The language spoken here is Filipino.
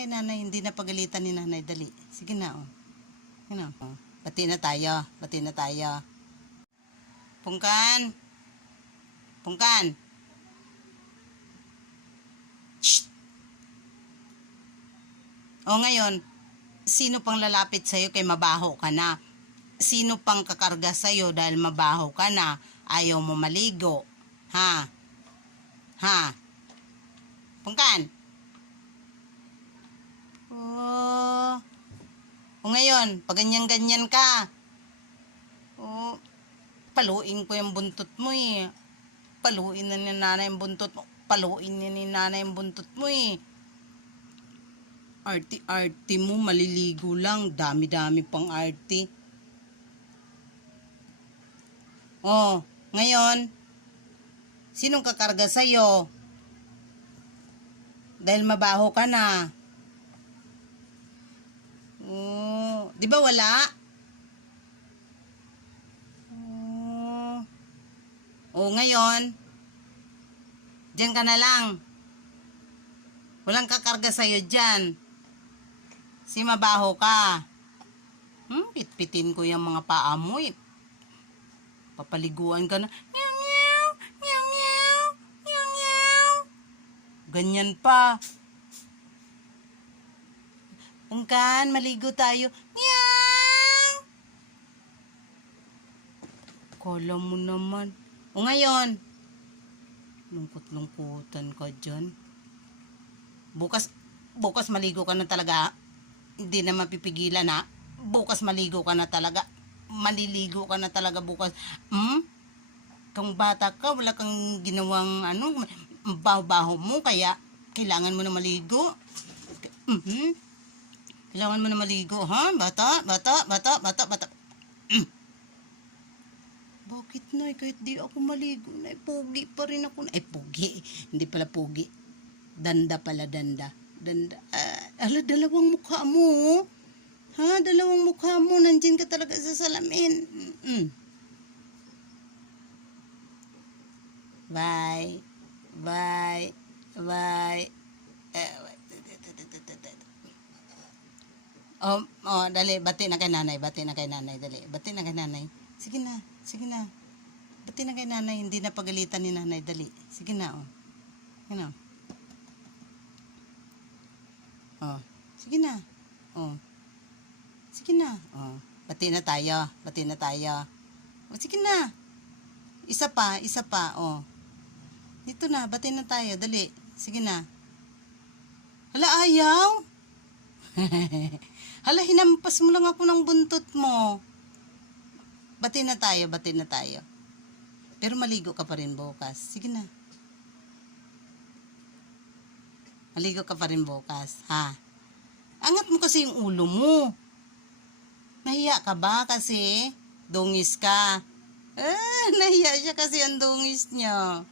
kay nanay, hindi na pagalitan ni nanay, dali. Sige na, oh. Ano? Oh. Bati na tayo, bati na tayo. Pungkan. Pungkan. Shh. O ngayon, sino pang lalapit sa'yo kay mabaho ka na? Sino pang kakarga sa'yo dahil mabaho ka na? Ayaw mo maligo. Ha? Ha? Pungkan. O ngayon, pag ganyan-ganyan ka, paluin ko yung buntot mo eh. Paluin na ni nanay yung buntot mo. Paluin ni nanay yung buntot mo eh. Arti-arti mo, maliligo lang. Dami-dami pang arti. Oh, ngayon, sinong kakarga sa'yo? Dahil mabaho ka na. Oh, di ba wala? Oh, ngayon, diyan ka na lang. Walang kakarga sa'yo dyan. Si mabaho ka. Pitpitin ko yung mga paa mo eh. Papaliguan ka na. Meow, meow, meow, meow, meow, meow. Ganyan pa. Pungkan, maligo tayo. Meow. Kala mo naman. O ngayon, lungkot-lungkutan ka dyan. Bukas maligo ka na talaga. Hindi na mapipigilan ha. Bukas maligo ka na talaga. Maliligo ka na talaga bukas. Kung bata ka, wala kang ginawang baho-baho mo, kaya kailangan mo na maligo. Kailangan mo na maligo, ha? Bata. Bakit na? Kahit di ako maligo na, pogi pa rin ako. Pogi. Hindi pala pogi. Danda pala, danda. Dalawang mukha mo. Ha? Dalawang mukha mo. Nandiyan ka talaga sa salamin. Bye. Bye. Bye. Dali. Bati na kay nanay. Dali. Bati na kay nanay. Sige na. Bati na kay nanay. Hindi na pagalitan ni nanay. Dali. Sige na, oh. Ano? Oh. Sige na. Oh. Sige na. Oh. Bati na tayo. Oh, sige na. Isa pa. Oh. Dito na. Bati na tayo. Dali. Sige na. Hala, ayaw. Hala, hinampas mo lang ako ng buntot mo. Bati na tayo. Pero maligo ka pa rin bukas. Sige na. Maligo ka pa rin bukas, ha? Angat mo kasi yung ulo mo. Nahiya ka ba kasi? Dungis ka. Nahiya siya kasi ang dungis niya.